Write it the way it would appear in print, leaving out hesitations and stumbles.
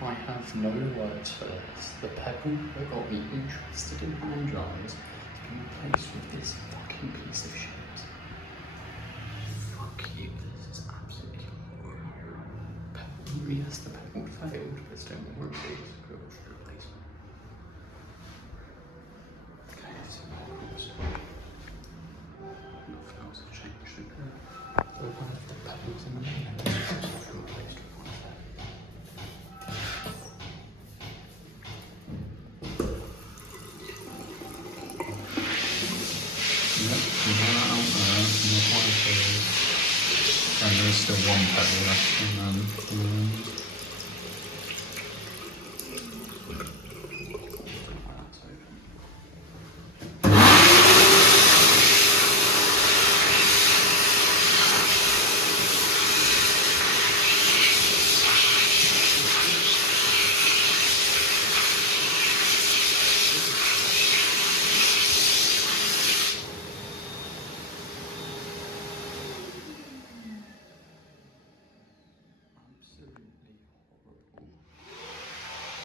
I have no words for this. The pebble that got me interested in hand dryers has been replaced with this fucking piece of shit. Fuck you, this is absolutely horrible. Pebble, yes, the pebble failed, but it's still more piece of replacement. Okay, so nothing else has changed. So we're going to put pebbles in the main replaced with one of them. Yep, and there's still one pebble left, and